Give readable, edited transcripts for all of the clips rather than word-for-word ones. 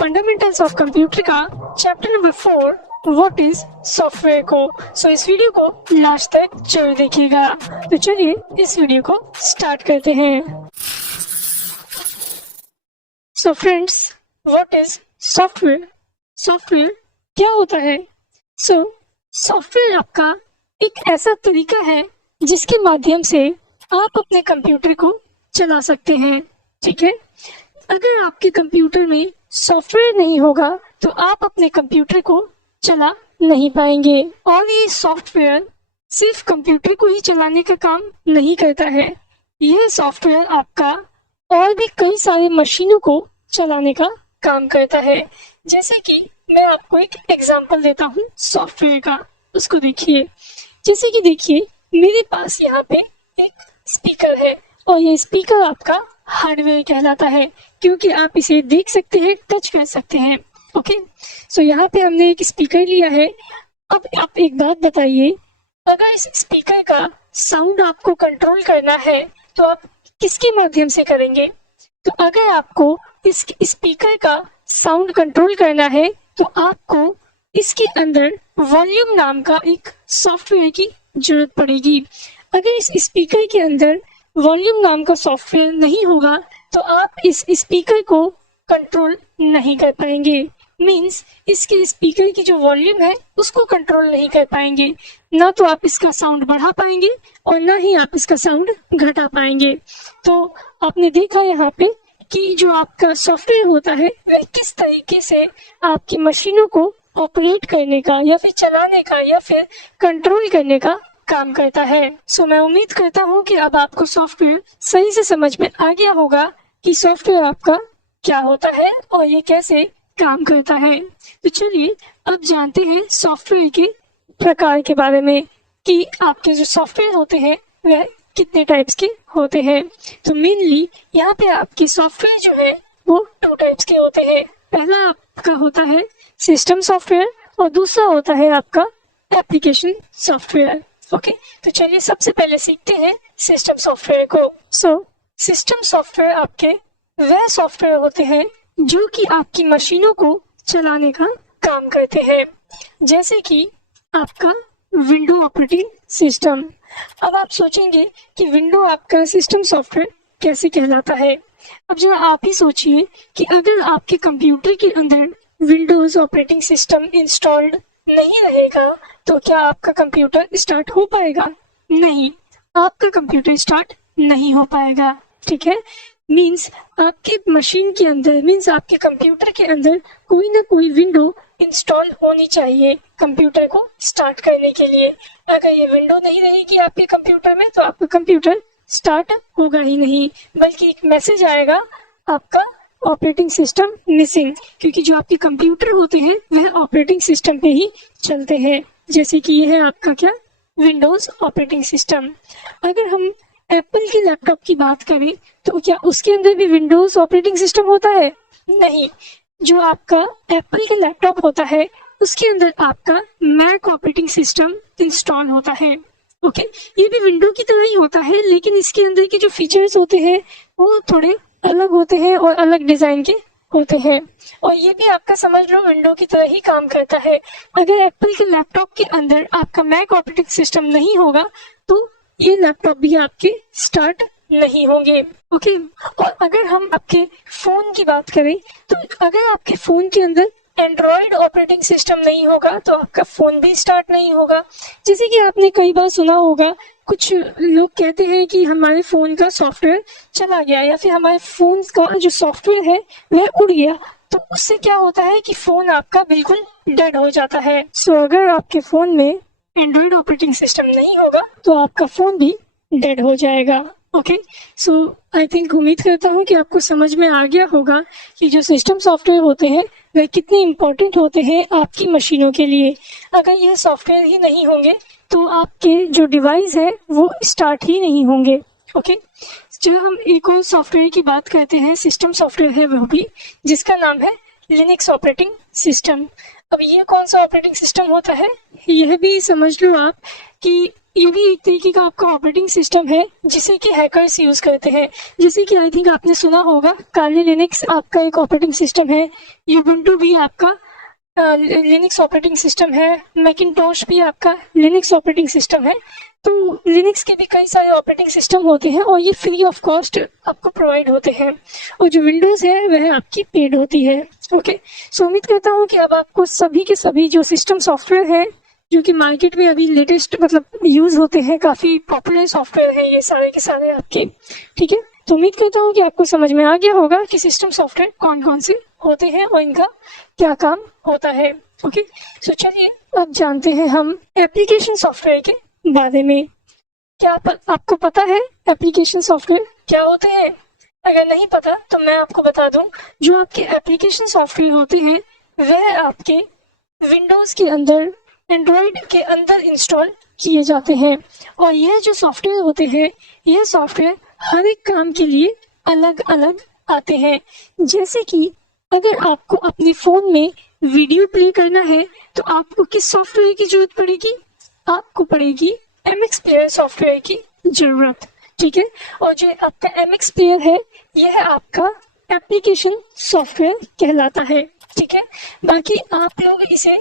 Fundamentals of computer का chapter number 4 what is software को। सो इस वीडियो को लास्ट तक जरूर देखिएगा। तो चलिए इस वीडियो को स्टार्ट करते हैं। So friends, what is software? Software क्या होता है? सॉफ्टवेयर आपका एक ऐसा तरीका है जिसके माध्यम से आप अपने कंप्यूटर को चला सकते हैं। ठीक है, अगर आपके कंप्यूटर में सॉफ्टवेयर नहीं होगा तो आप अपने कंप्यूटर को चला नहीं पाएंगे। और ये सॉफ्टवेयर सिर्फ कंप्यूटर को ही चलाने का काम नहीं करता है, यह सॉफ्टवेयर आपका और भी कई सारे मशीनों को चलाने का काम करता है। जैसे कि मैं आपको एक एग्जांपल देता हूँ सॉफ्टवेयर का, उसको देखिए। जैसे कि देखिए, मेरे पास यहाँ पे एक स्पीकर है और ये स्पीकर आपका हार्डवेयर कहलाता है क्योंकि आप इसे देख सकते हैं, टच कर सकते हैं। ओके, सो यहाँ पे हमने एक स्पीकर लिया है। अब आप एक बात बताइए, अगर इस स्पीकर का साउंड आपको कंट्रोल करना है तो आप किसके माध्यम से करेंगे? तो अगर आपको इस स्पीकर का साउंड कंट्रोल करना है तो आपको इसके अंदर वॉल्यूम नाम का एक सॉफ्टवेयर की जरूरत पड़ेगी। अगर इस स्पीकर के अंदर वॉल्यूम नाम का सॉफ्टवेयर नहीं होगा तो आप इस स्पीकर को कंट्रोल नहीं कर पाएंगे। मींस इसके स्पीकर की जो वॉल्यूम है उसको कंट्रोल नहीं कर पाएंगे। ना तो आप इसका साउंड बढ़ा पाएंगे और ना ही आप इसका साउंड घटा पाएंगे। तो आपने देखा यहाँ पे कि जो आपका सॉफ्टवेयर होता है वह किस तरीके से आपकी मशीनों को ऑपरेट करने का या फिर चलाने का या फिर कंट्रोल करने का काम करता है। सो मैं उम्मीद करता हूँ कि अब आपको सॉफ्टवेयर सही से समझ में आ गया होगा कि सॉफ्टवेयर आपका क्या होता है और ये कैसे काम करता है। तो चलिए अब जानते हैं सॉफ्टवेयर के प्रकार के बारे में कि आपके जो सॉफ्टवेयर होते हैं वह कितने टाइप्स के होते हैं। तो मेनली यहाँ पे आपके सॉफ्टवेयर जो है वो 2 टाइप्स के होते हैं। पहला आपका होता है सिस्टम सॉफ्टवेयर और दूसरा होता है आपका एप्लीकेशन सॉफ्टवेयर। ओके, तो चलिए सबसे पहले सीखते हैं सिस्टम सॉफ्टवेयर को। सिस्टम सॉफ्टवेयर आपके वह सॉफ्टवेयर होते हैं जो कि आपकी मशीनों को चलाने का काम करते हैं। जैसे कि आपका विंडो ऑपरेटिंग सिस्टम। अब आप सोचेंगे कि विंडो आपका सिस्टम सॉफ्टवेयर कैसे कहलाता है। अब जरा आप ही सोचिए कि अगर आपके कंप्यूटर के अंदर विंडोज ऑपरेटिंग सिस्टम इंस्टॉल्ड नहीं रहेगा तो क्या आपका कंप्यूटर स्टार्ट हो पाएगा? नहीं, आपका कंप्यूटर स्टार्ट नहीं हो पाएगा। ठीक है, मींस आपके मशीन के अंदर, मींस आपके कंप्यूटर के अंदर कोई ना कोई विंडो इंस्टॉल होनी चाहिए कंप्यूटर को स्टार्ट करने के लिए। अगर ये विंडो नहीं रहेगी आपके कंप्यूटर में तो आपका कंप्यूटर स्टार्ट होगा ही नहीं, बल्कि एक मैसेज आएगा आपका ऑपरेटिंग सिस्टम मिसिंग, क्योंकि जो आपके कंप्यूटर होते हैं वह ऑपरेटिंग सिस्टम पे ही चलते हैं। जैसे कि ये है आपका क्या, विंडोज ऑपरेटिंग सिस्टम। अगर हम एप्पल के लैपटॉप की बात करें तो क्या उसके अंदर भी विंडोज ऑपरेटिंग सिस्टम होता है? नहीं, जो आपका एप्पल का लैपटॉप होता है उसके अंदर आपका मैक ऑपरेटिंग सिस्टम इंस्टॉल होता है। ओके, ये भी विंडो की तरह ही होता है लेकिन इसके अंदर के जो फीचर्स होते हैं वो थोड़े अलग होते हैं और अलग डिजाइन के होते हैं। और ये भी आपका समझ लो विंडो की तरह ही काम करता है। अगर एप्पल के लैपटॉप के अंदर आपका मैक ऑपरेटिंग सिस्टम नहीं होगा तो ये लैपटॉप भी आपके स्टार्ट नहीं होंगे। ओके, और अगर हम आपके फोन की बात करें तो अगर आपके फोन के अंदर एंड्रॉइड ऑपरेटिंग सिस्टम नहीं होगा तो आपका फोन भी स्टार्ट नहीं होगा। जैसे कि आपने कई बार सुना होगा, कुछ लोग कहते हैं कि हमारे फोन का सॉफ्टवेयर चला गया या फिर हमारे फोन का जो सॉफ्टवेयर है वह उड़ गया। तो उससे क्या होता है कि फोन आपका बिल्कुल डेड हो जाता है। सो अगर आपके फोन में एंड्रॉइड ऑपरेटिंग सिस्टम नहीं होगा तो आपका फोन भी डेड हो जाएगा। ओके, सो आई थिंक, उम्मीद करता हूँ कि आपको समझ में आ गया होगा कि जो सिस्टम सॉफ्टवेयर होते हैं वह कितने इम्पोर्टेंट होते हैं आपकी मशीनों के लिए। अगर यह सॉफ्टवेयर ही नहीं होंगे तो आपके जो डिवाइस है वो स्टार्ट ही नहीं होंगे। ओके, जब हम एक और सॉफ्टवेयर की बात करते हैं, सिस्टम सॉफ्टवेयर है वह भी, जिसका नाम है लिनक्स ऑपरेटिंग सिस्टम। अब ये कौन सा ऑपरेटिंग सिस्टम होता है? यह भी समझ लो आप कि ये भी एक तरीके का आपका ऑपरेटिंग सिस्टम है जिसे कि हैकर्स यूज करते हैं। जैसे कि आई थिंक आपने सुना होगा काली लिनक्स आपका एक ऑपरेटिंग सिस्टम है, यूबुंटू भी आपका लिनक्स ऑपरेटिंग सिस्टम है, मैकिंटोश भी आपका लिनक्स ऑपरेटिंग सिस्टम है। तो लिनक्स के भी कई सारे ऑपरेटिंग सिस्टम होते हैं और ये फ्री ऑफ कॉस्ट आपको प्रोवाइड होते हैं, और जो विंडोज़ है वह आपकी पेड होती है। ओके, सो उम्मीद करता हूँ कि अब आपको सभी के सभी जो सिस्टम सॉफ्टवेयर है जो कि मार्केट में अभी लेटेस्ट मतलब यूज होते हैं, काफ़ी पॉपुलर सॉफ्टवेयर है ये सारे के सारे आपके, ठीक है। तो उम्मीद करता हूँ कि आपको समझ में आ गया होगा कि सिस्टम सॉफ्टवेयर कौन कौन से होते हैं और इनका क्या काम होता है। ओके, सो चलिए अब जानते हैं हम एप्लीकेशन सॉफ्टवेयर के बारे में। क्या आपको पता है एप्लीकेशन सॉफ्टवेयर क्या होते हैं? अगर नहीं पता तो मैं आपको बता दूं, जो आपके एप्लीकेशन सॉफ्टवेयर होते हैं वह आपके विंडोज़ के अंदर, एंड्रॉयड के अंदर इंस्टॉल किए जाते हैं। और यह जो सॉफ्टवेयर होते हैं, यह सॉफ्टवेयर हर एक काम के लिए अलग अलग आते हैं। जैसे कि अगर आपको अपने फ़ोन में वीडियो प्ले करना है तो आपको किस सॉफ्टवेयर की जरूरत पड़ेगी? आपको पड़ेगी MX प्लेयर सॉफ्टवेयर की जरूरत, ठीक है। और जो आपका MX प्लेयर है यह आपका एप्लीकेशन सॉफ्टवेयर कहलाता है, ठीक है। बाकी आप लोग इसे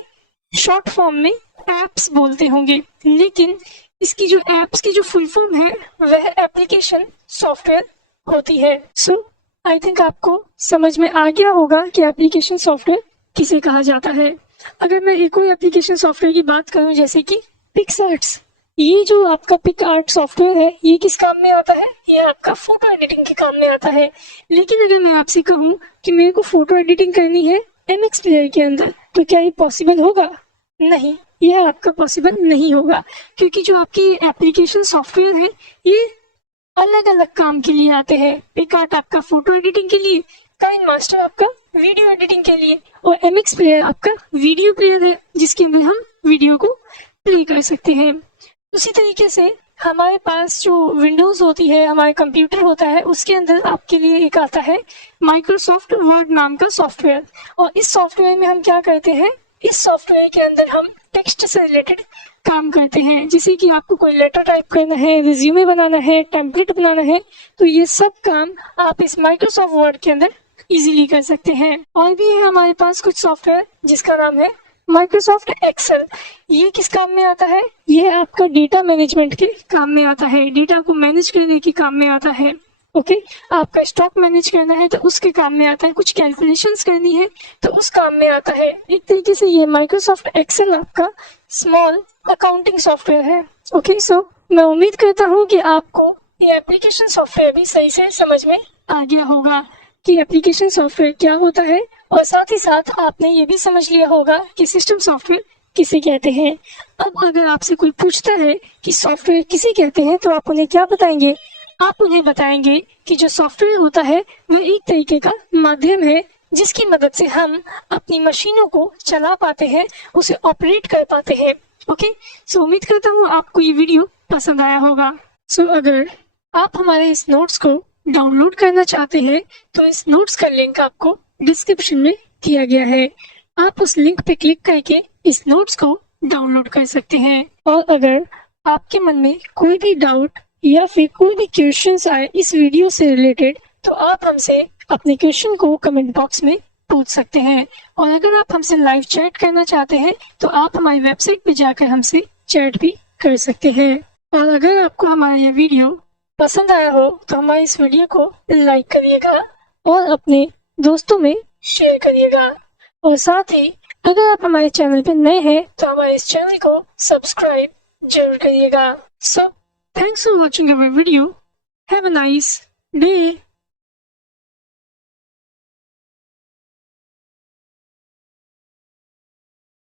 शॉर्ट फॉर्म में एप्स बोलते होंगे, लेकिन इसकी जो एप्स की जो फुल फॉर्म है वह एप्लीकेशन सॉफ्टवेयर होती है। सो आई थिंक आपको समझ में आ गया होगा कि एप्लीकेशन सॉफ्टवेयर किसे कहा जाता है। अगर मैं एक और एप्लीकेशन सॉफ्टवेयर की बात करूं जैसे कि पिक्सआर्ट्स, ये जो आपका पिक आर्ट सॉफ्टवेयर है ये किस काम में आता है? ये आपका फोटो एडिटिंग के काम में आता है। लेकिन अगर मैं आपसे कहूँ कि मेरे को फोटो एडिटिंग करनी है MX प्लेयर के अंदर, तो क्या ये पॉसिबल होगा? नहीं, यह आपका पॉसिबल नहीं होगा, क्योंकि जो आपकी एप्लीकेशन सॉफ्टवेयर है ये अलग अलग काम के लिए आते हैं। पिकआर्ट आपका फोटो एडिटिंग के लिए, काइन मास्टर आपका वीडियो एडिटिंग के लिए, और MX प्लेयर आपका वीडियो प्लेयर है जिसके अंदर हम वीडियो को प्ले कर सकते हैं। उसी तरीके से हमारे पास जो विंडोज़ होती है, हमारे कंप्यूटर होता है, उसके अंदर आपके लिए एक आता है माइक्रोसॉफ्ट वर्ड नाम का सॉफ्टवेयर। और इस सॉफ्टवेयर में हम क्या करते हैं, इस सॉफ्टवेयर के अंदर हम टेक्स्ट से रिलेटेड काम करते हैं। जैसे कि आपको कोई लेटर टाइप करना है, रिज्यूमे बनाना है, टेम्पलेट बनाना है, तो ये सब काम आप इस माइक्रोसॉफ्ट वर्ड के अंदर इजीली कर सकते हैं। और भी है हमारे पास कुछ सॉफ्टवेयर जिसका नाम है माइक्रोसॉफ्ट एक्सेल। ये किस काम में आता है? ये आपका डेटा मैनेजमेंट के काम में आता है, डेटा को मैनेज करने के काम में आता है। ओके, आपका स्टॉक मैनेज करना है तो उसके काम में आता है, कुछ कैलकुलेशंस करनी है तो उस काम में आता है। एक तरीके से ये माइक्रोसॉफ्ट एक्सेल आपका स्मॉल अकाउंटिंग सॉफ्टवेयर है। ओके, सो मैं उम्मीद करता हूँ कि आपको ये एप्लीकेशन सॉफ्टवेयर भी सही से समझ में आ गया होगा कि एप्लीकेशन सॉफ्टवेयर क्या होता है, और साथ ही साथ आपने ये भी समझ लिया होगा कि सिस्टम सॉफ्टवेयर किसे कहते हैं। अब अगर आपसे कोई पूछता है कि सॉफ्टवेयर किसे कहते हैं तो आप उन्हें क्या बताएंगे? आप उन्हें बताएंगे कि जो सॉफ्टवेयर होता है वह एक तरीके का माध्यम है जिसकी मदद से हम अपनी मशीनों को चला पाते हैं, उसे ऑपरेट कर पाते हैं। ओके, सो उम्मीद करता हूँ आपको ये वीडियो पसंद आया होगा। सो अगर आप हमारे इस नोट्स को डाउनलोड करना चाहते हैं तो इस नोट्स का लिंक आपको डिस्क्रिप्शन में दिया गया है। आप उस लिंक पे क्लिक करके इस नोट्स को डाउनलोड कर सकते हैं। और अगर आपके मन में कोई भी डाउट या फिर कोई भी क्वेश्चंस आए इस वीडियो से रिलेटेड, तो आप हमसे अपने क्वेश्चन को कमेंट बॉक्स में पूछ सकते हैं। और अगर आप हमसे लाइव चैट करना चाहते हैं तो आप हमारी वेबसाइट पे जाकर हमसे चैट भी कर सकते हैं। और अगर आपको हमारा यह वीडियो पसंद आया हो तो हमारे इस वीडियो को लाइक करिएगा और अपने दोस्तों में शेयर करिएगा। और साथ ही अगर आप हमारे चैनल पे नए हैं तो हमारे इस चैनल को सब्सक्राइब जरूर करिएगा। So thanks for watching our video. Have a nice day.